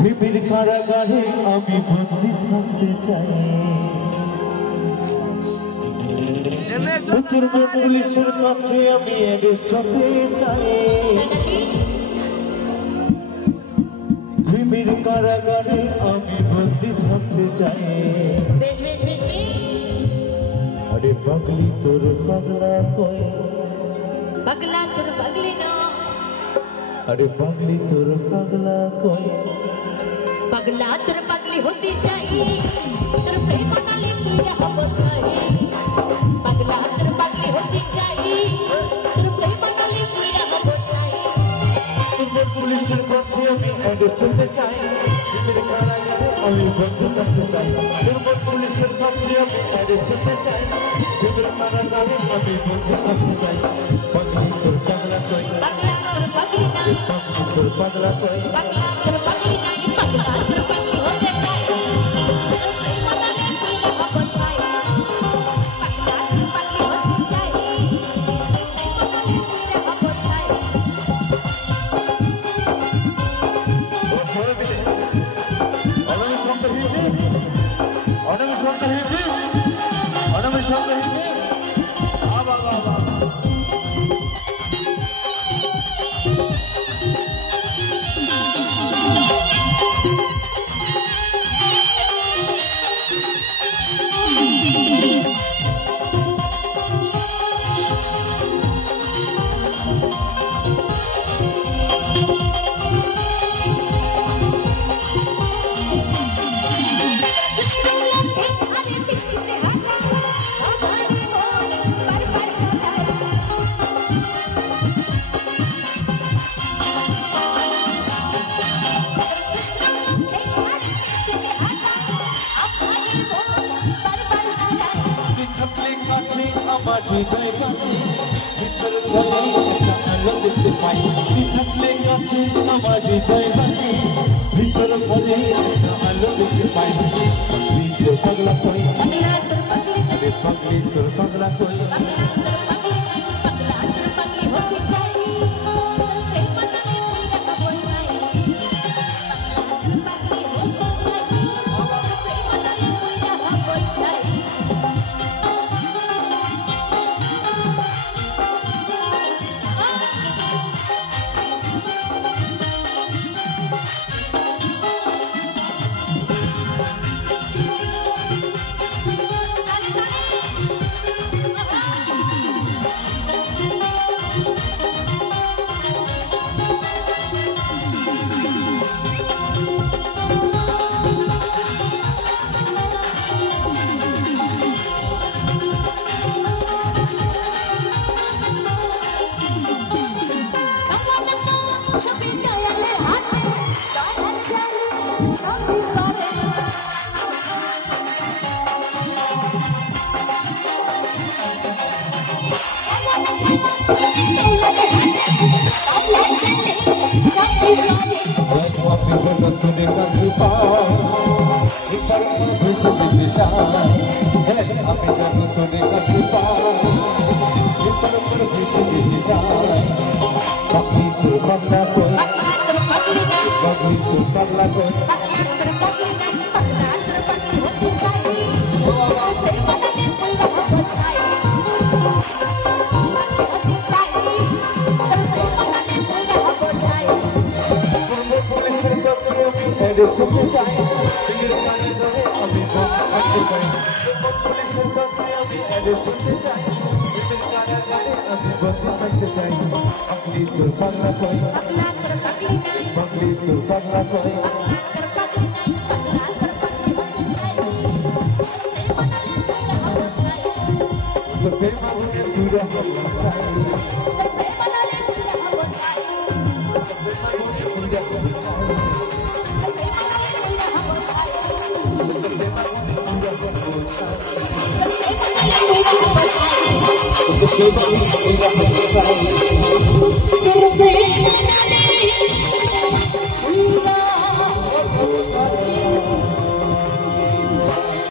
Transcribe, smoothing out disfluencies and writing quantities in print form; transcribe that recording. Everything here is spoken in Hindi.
প্রেমের কারাগারে আমি বন্দী থাকতে চাই উত্তর পুলিশের কাছে আমি অ্যারেস্ট হতে চাই প্রেমের কারাগারে আমি বন্দী থাকতে চাই अरे पगली तोर पगला कोई पगला तोर पगली ना अरे पगली तोर पगला कोई पगला तोर पगली होती चाहिए तोर प्रेम नाले पीड़ा हो चाहिए पगला तोर पगली होती चाहिए तोर प्रेम नाले पीड़ा हो चाहिए तुमने पुलिस কাছে আমি অ্যারেস্ট হতে চাই প্রেমের কারাগারে আমি বন্দী থাকতে চাই তুমে পুলিশের কাছে আমি অ্যারেস্ট হতে চাই প্রেমের কারাগারে আমি বন্দী থাকতে চাই पगली तोर पगला कोई पगला तोर पगली ना पगली तोर पगला कोई पगला तोर पगली ना पगला तोर पगली होती चाहिए तोर प्रेम नाले पीड़ा हो चाहिए पगला तोर पगली होती चाहिए प्रेम नाले पीड़ा हो चाहिए पगला कोई अरे पगली तोर पगला कोई पगला तोर पगली होती चाहिए प्रेम नाले पीड़ा हो चाहिए पगला तोर पगली होती चाहिए प्रेम नाले पीड़ा हो चाहिए पगली तोर पगला कोई पगली तोर पगला कोई तो प्रेम नाले पीड़ा हो चाहिए